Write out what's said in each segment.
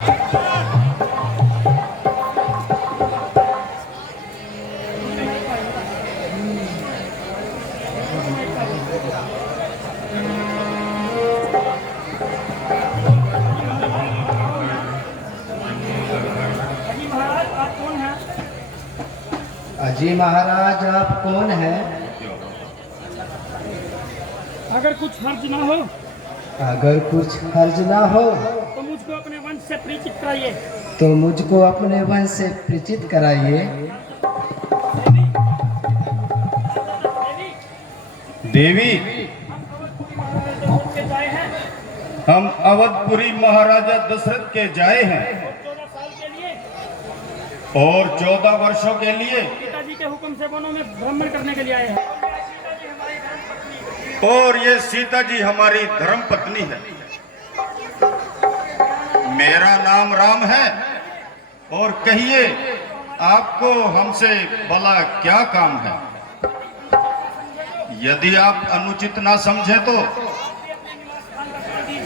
अजी महाराज, आप कौन हैं? अगर कुछ हर्ज ना हो अगर कुछ हर्ज ना हो तो मुझको अपने वंश से परिचित कराइए। तो मुझको अपने वंश से परिचित कराइए। देवी, हम अवधपुरी महाराजा दशरथ के जाए हैं 14 साल के लिए और 14 वर्षों के लिए पिताजी के हुक्म से वनों में भ्रमण करने के लिए आए हैं। और ये सीता जी हमारी धर्म पत्नी है। मेरा नाम राम है और कहिए आपको हमसे भला क्या काम है? यदि आप अनुचित ना समझे तो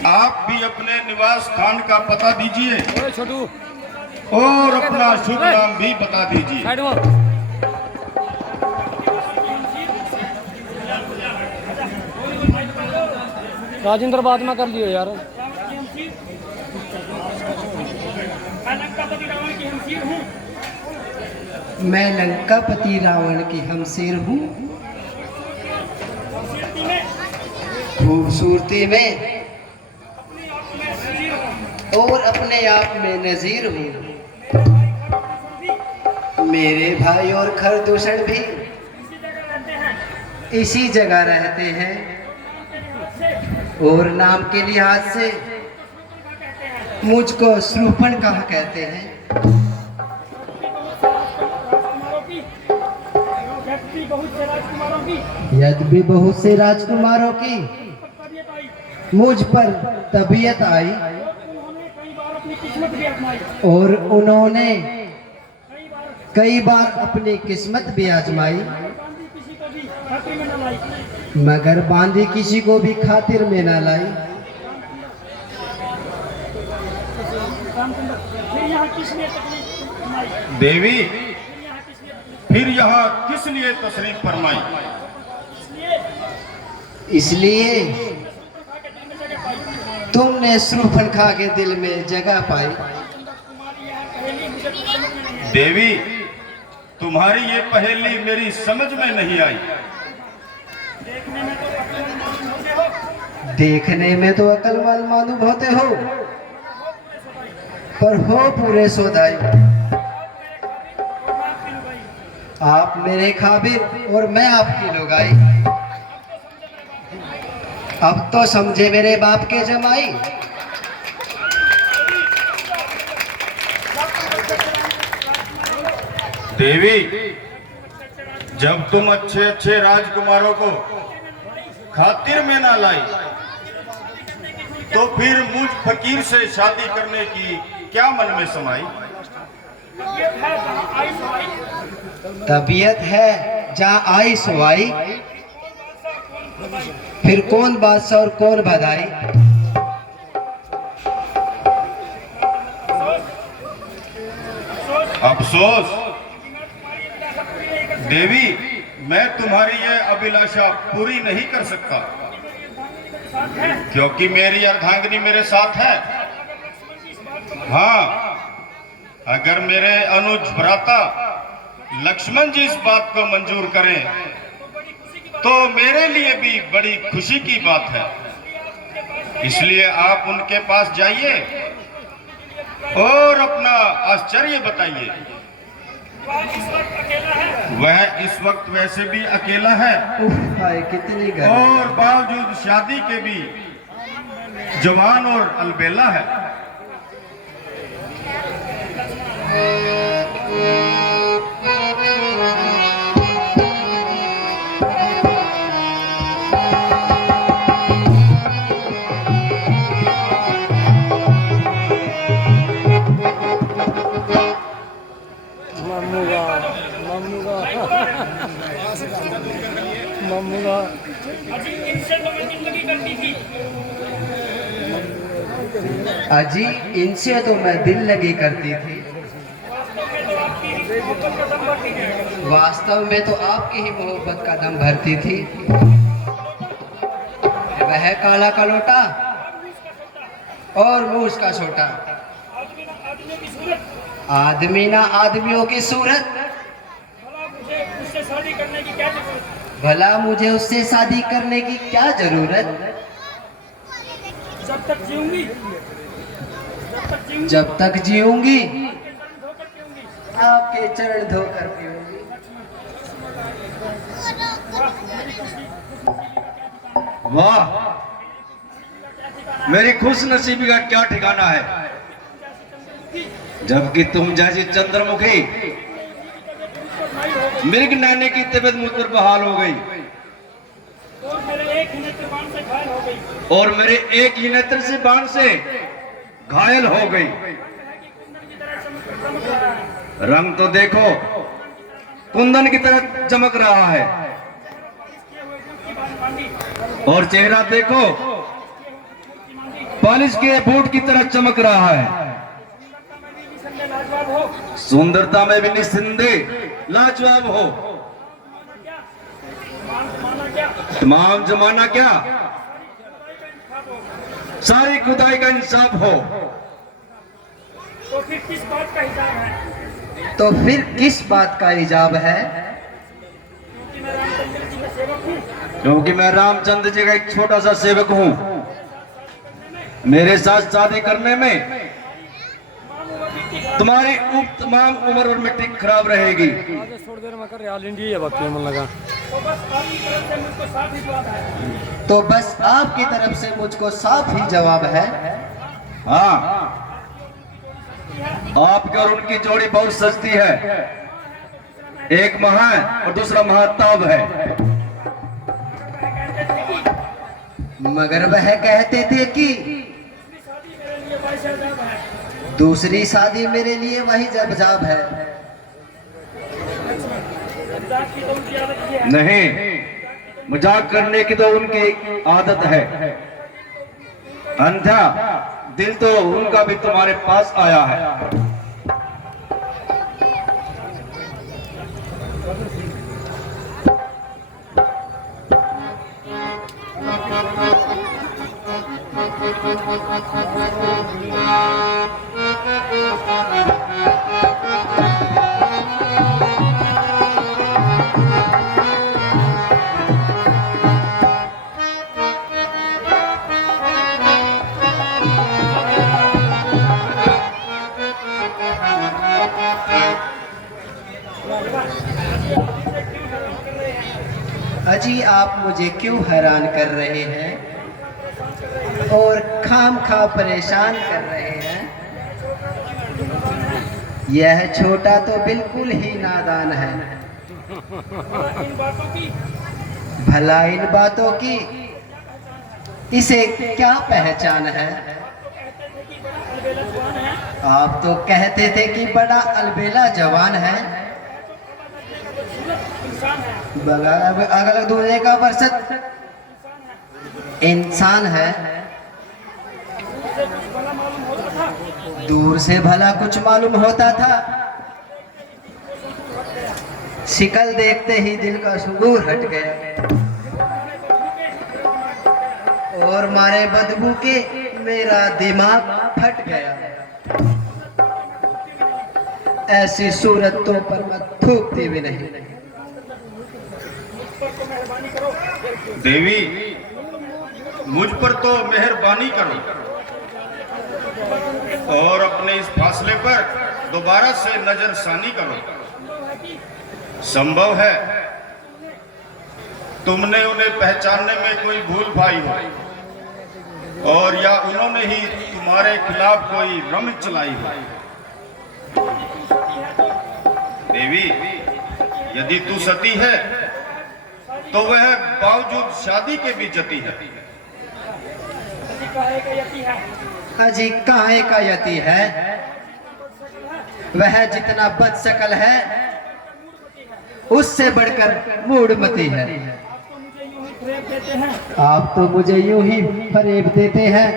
आप भी अपने निवास स्थान का पता दीजिए छोटू और अपना शुभ नाम भी बता दीजिए। राजेंद्र बाद में कर लियो यार। मैं लंकापति रावण की हमशीर हूँ। खूबसूरती में और अपने आप में नजीर हूँ। मेरे भाई और खरदूषण भी इसी जगह रहते हैं और नाम के लिहाज से मुझको शूर्पणखा कहते हैं। यद्यपि बहुत से राजकुमारों की मुझ पर तबीयत आई और उन्होंने कई बार अपनी किस्मत भी आजमाई, मगर बांधी किसी को भी खातिर में न लाई। देवी, फिर यहाँ किस लिए तशरीफ फरमाई? इसलिए तुमने शूर्पणखा के दिल में जगह पाई। देवी, तुम्हारी ये पहेली मेरी समझ में नहीं आई। देखने में तो अक्लमंद मालूम होते हो, पर हो पूरे सोदाई। आप मेरे खाबिर और मैं आपकी लुगाई। अब तो समझे मेरे बाप के जमाई। देवी, जब तुम अच्छे अच्छे राजकुमारों को खातिर में ना लाई तो फिर मुझ फकीर से शादी करने की क्या मन में समाई? तबीयत है जहाँ आई सो आई, फिर कौन बादशाह और कौन बधाई। अफसोस देवी, मैं तुम्हारी यह अभिलाषा पूरी नहीं कर सकता क्योंकि मेरी अर्धांगिनी मेरे साथ है। हाँ, अगर मेरे अनुज भ्राता लक्ष्मण जी इस बात को मंजूर करें तो मेरे लिए भी बड़ी खुशी की बात है। इसलिए आप उनके पास जाइए और अपना आश्चर्य बताइए। वह इस वक्त वैसे भी अकेला है कितनी और बावजूद शादी के भी जवान और अलबेला है। इनसे तो मैं जिंदगी करती थी। अजी इनसे तो मैं दिल लगी करती थी, वास्तव में तो आपकी ही मोहब्बत का दम भरती थी। वह काला कलोटा और मूस का छोटा, आदमी ना आदमियों की सूरत, उससे शादी करने की क्या जरूरत? भला मुझे उससे शादी करने की क्या जरूरत? जब तक जीऊंगी, जब तक जीऊंगी धोकर पीऊंगी। आपके चरण धोकर पीऊंगी। वाह, मेरी खुश नसीबी का क्या ठिकाना है, जबकि तुम जैसी चंद्रमुखी मृग नैने की तबीयत मुझ पर बहाल हो गई, और मेरे एक ही नेत्र बाण से घायल हो गई। और मेरे एक ही नेत्र से बाण से घायल हो गई। रंग तो देखो कुंदन की तरह चमक रहा है, और चेहरा देखो पॉलिश के बूट की तरह चमक रहा है। सुंदरता में भी निस्संदेह लाजवाब हो। तमाम जमाना क्या, सारी खुदाई का इंसाफ हो। तो फिर किस बात का हिसाब है? तो फिर किस बात का इजाब है? क्योंकि मैं रामचंद्र जी का सेवक हूँ। क्योंकि मैं रामचंद्र जी का एक छोटा सा सेवक हूँ। मेरे साथ शादी करने में तुम्हारी तमाम उम्र और मिट्टी खराब रहेगी। थोड़ी देर में कर रियाल इंडिया बाकी मन लगा। तो बस आपकी तरफ से मुझको साफ ही जवाब है। तो बस आपकी तरफ से मुझको साफ ही जवाब है। हाँ, आपकी और उनकी जोड़ी बहुत सस्ती है, एक महा और दूसरा महाताब है। मगर वह कहते थे कि दूसरी शादी मेरे लिए वही जबजाब है। नहीं, मजाक करने की तो उनकी आदत है, अंधा दिल तो उनका भी तुम्हारे पास आया है। अजी आप मुझे क्यों हैरान कर रहे हैं और खाम खा परेशान कर रहे हैं? यह छोटा तो बिल्कुल ही नादान है। भला इन बातों की इसे क्या पहचान है? आप तो कहते थे कि बड़ा अलबेला जवान है। अगल दूसरे का वर्षत इंसान है। दूर से भला कुछ मालूम होता था, शिकल देखते ही दिल का सुरूर हट गया, और मारे बदबू के मेरा दिमाग फट गया। ऐसी सूरत तो पर मैं थूकती भी नहीं। देवी, मुझ पर तो मेहरबानी करो और अपने इस फासले पर दोबारा से नजरसानी करो। संभव है तुमने उन्हें पहचानने में कोई भूल भाई हो, और या उन्होंने ही तुम्हारे खिलाफ कोई रमज चलाई हो। देवी, यदि तू सती है तो वह बावजूद शादी के भी जती है। अजी काहे का यति है? वह जितना बदशक्ल है उससे बढ़कर मूढ़मती है। आप तो मुझे यूं ही फरेब देते हैं,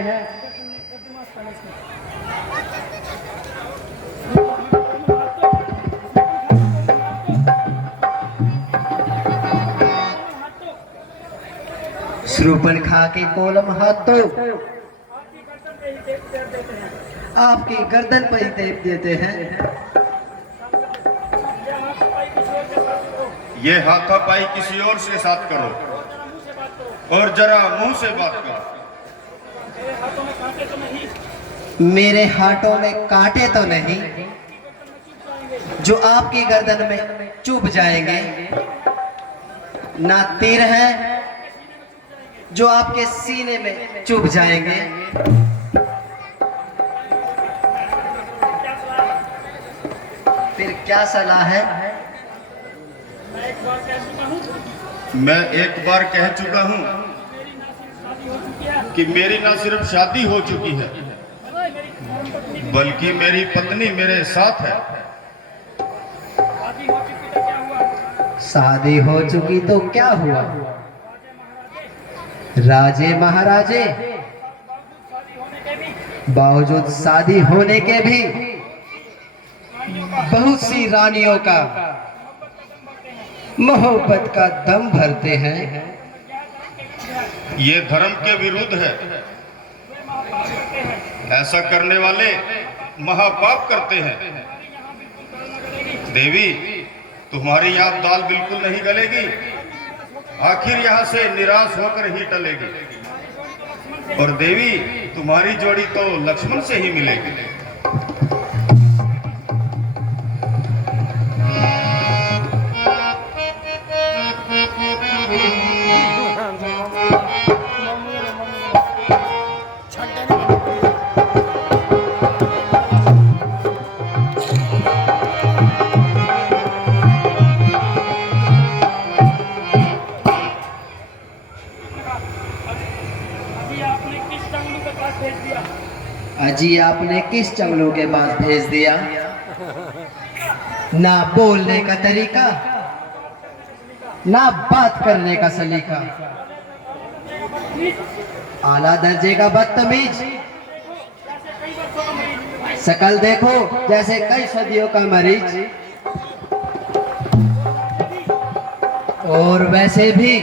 शूर्पणखा के कोलम हाथ तो आपकी गर्दन पर ही टेप देते हैं। ये हाथापाई किसी और के साथ करो और जरा मुंह से बात करो। मेरे हाथों में कांटे तो नहीं जो आपकी गर्दन में चुभ जाएंगे, ना तीर है जो आपके सीने में चुभ जाएंगे। फिर क्या सलाह है? मैं एक बार कह चुका हूं कि मेरी ना सिर्फ शादी हो चुकी है बल्कि मेरी पत्नी मेरे साथ है। शादी हो चुकी तो क्या हुआ? राजे महाराजे बावजूद शादी होने के भी बहुत सी रानियों का मोहब्बत का दम भरते हैं। ये धर्म के विरुद्ध है। ऐसा करने वाले महापाप करते हैं। देवी, तुम्हारी यहाँ दाल बिल्कुल नहीं गलेगी, आखिर यहाँ से निराश होकर ही टलेगी। और देवी, तुम्हारी जोड़ी तो लक्ष्मण से ही मिलेगी। अजी आपने किस चंगलों के पास भेज दिया? ना बोलने का तरीका, ना बात करने का सलीका, आला दर्जे का बदतमीज। शकल देखो जैसे कई सदियों का मरीज, और वैसे भी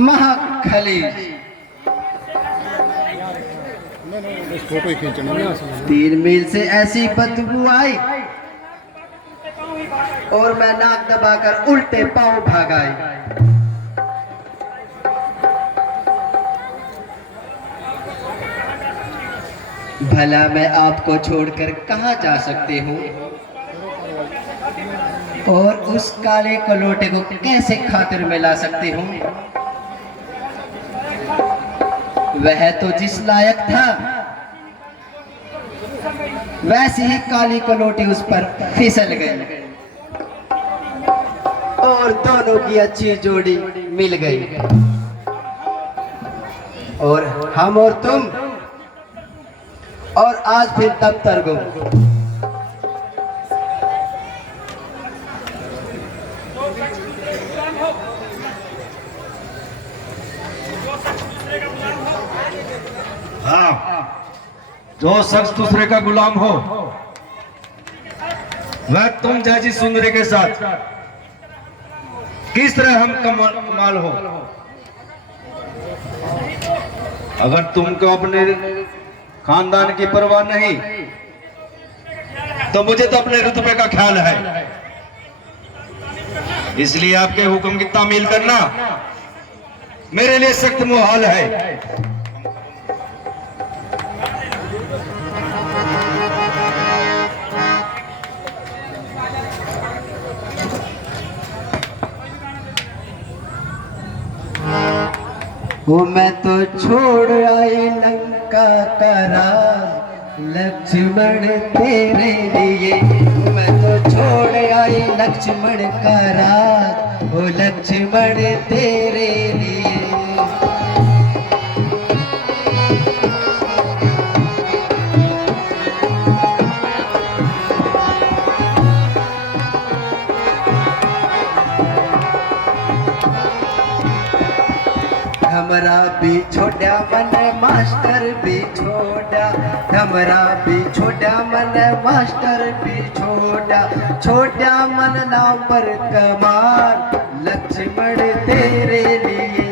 महाखलीज। फोटो ही खींचना ना। 3 मील से ऐसी बदबू आई और मैं नाक दबाकर उल्टे पांव भाग आई। भला मैं आपको छोड़कर कहां जा सकती हूँ, और उस काले कलोटे को कैसे खातिर में ला सकती हूँ? वह तो जिस लायक था वैसी ही काली कलोटी उस पर फिसल गई और दोनों की अच्छी जोड़ी मिल गई। और हम और तुम, और आज फिर तब तरगुम। हाँ, जो शख्स दूसरे का गुलाम हो वह तुम जैसी सुंदरी के साथ किस तरह हम कमाल हो। अगर तुमको अपने खानदान की परवाह नहीं तो मुझे तो अपने रुतबे का ख्याल है, इसलिए आपके हुक्म की तामील करना मेरे लिए सख्त मुहाल है। वो मैं तो छोड़ आई लंका का राज लक्ष्मण तेरे लिए। मैं तो छोड़ आई लक्ष्मण का राज, वो लक्ष्मण तेरे लिए। हमरा भी छोड़ा मन मास्टर भी छोड़ा, हमरा भी छोड़ा मन मास्टर भी छोड़ा। छोड़ा मन नाम पर कमाल लक्ष्मण तेरे लिए।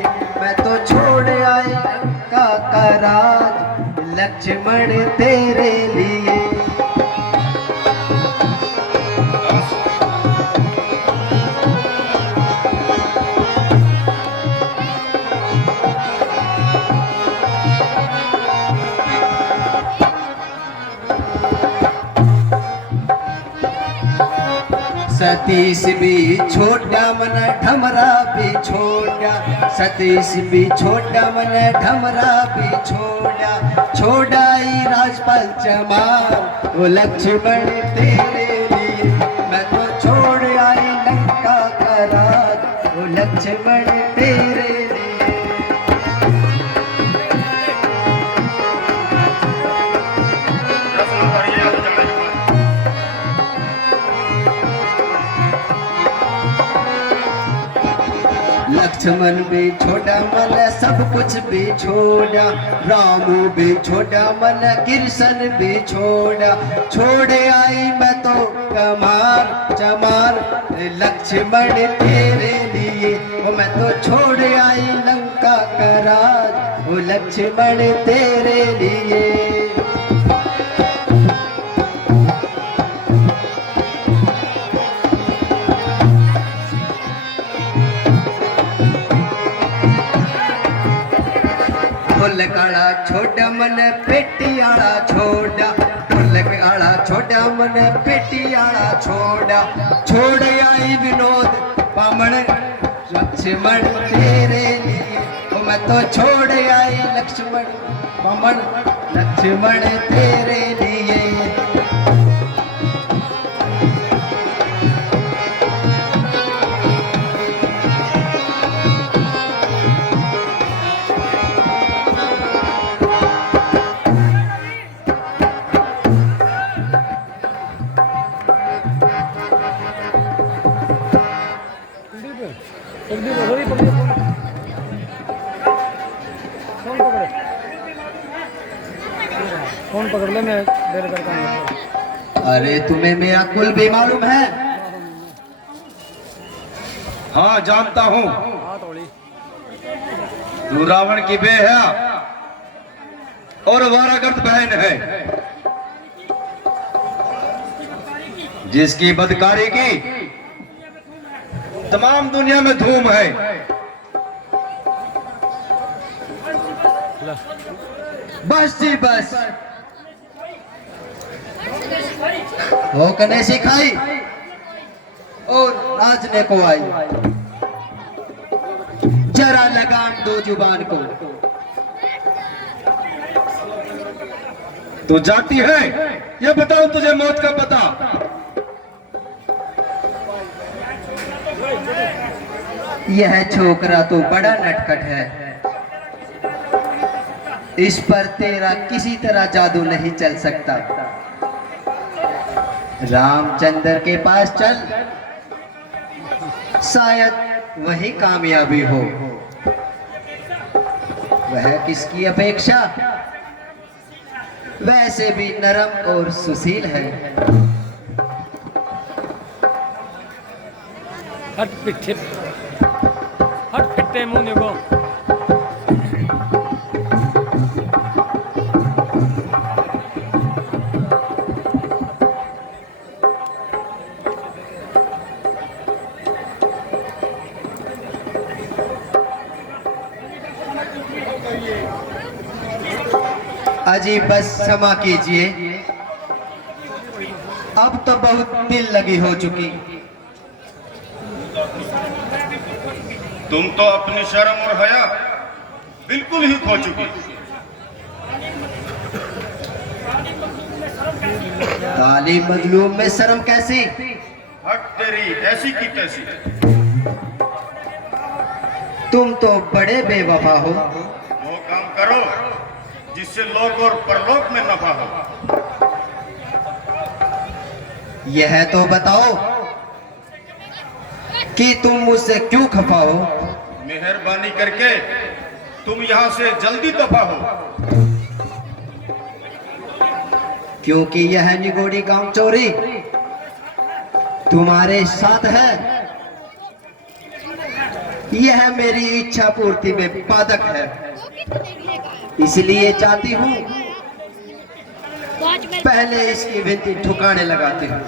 राज लक्ष्मण तेरे लिए। सतीश भी छोटा मन ढमरा भी छोटा, सतीश भी छोटा मन ढमरा भी छोटा, छोड़ाई राजपाल चमार वो लक्ष्मण तेरे लिए। मैं तो छोड़ आई लंका का राज वो लक्ष्मण तेरे लिए। लक्ष्मण भी छोटा मन सब कुछ भी छोड़ा, रामू भी छोटा मन कृष्ण भी छोड़ा, छोड़े आई मैं तो कमार चमार लक्ष्मण तेरे लिए। वो मैं तो छोड़ आई लंका का राज वो लक्ष्मण तेरे लिए। ढोलकाड़ा छोटा मन पेटियाड़ा छोड़ा, ढोलकाड़ा छोटा मन पेटियाड़ा छोड़ा, छोड़ आई विनोद पामण लक्ष्मण तेरे लिए। वो मैं तो छोड़ आई लक्ष्मण पामण लक्ष्मण तेरे लिए। फोन पकड़ ले, मैं देर करता हूँ। अरे तुम्हें मेरा कुल भी मालूम है? हाँ जानता हूँ, तू रावण की बे है और वारागर्त बहन है, जिसकी बदकारी की तमाम दुनिया में धूम है। बस जी बस, वो कने सिखाई और नाचने को आई। जरा लगाम दो जुबान को। तू जाती है ये बताओ, तुझे मौत का पता? यह छोकरा तो बड़ा नटखट है, इस पर तेरा किसी तरह जादू नहीं चल सकता। रामचंद्र के पास चल, शायद वही कामयाबी हो। वह किसकी अपेक्षा वैसे भी नरम और सुशील है। हट पिट्ठे, हट पिट्ठे मुंह देखो। अजी बस क्षमा कीजिए, अब तो बहुत दिल लगी हो चुकी। तुम तो अपनी शर्म और हया बिल्कुल ही खो चुकी। काली मजलूम में शर्म कैसी? हट तेरी ऐसी की तैसी। तुम तो बड़े बेवफा हो। वो काम करो जिससे लोक और परलोक में नफा हो। यह तो बताओ कि तुम मुझसे क्यों खफा हो? मेहरबानी करके तुम यहाँ से जल्दी दफा हो। क्योंकि यह निगोड़ी गांव चोरी तुम्हारे साथ है। यह मेरी इच्छा पूर्ति में बाधक है। इसलिए चाहती हूँ पहले इसकी विनती ठुकाने लगाते हैं।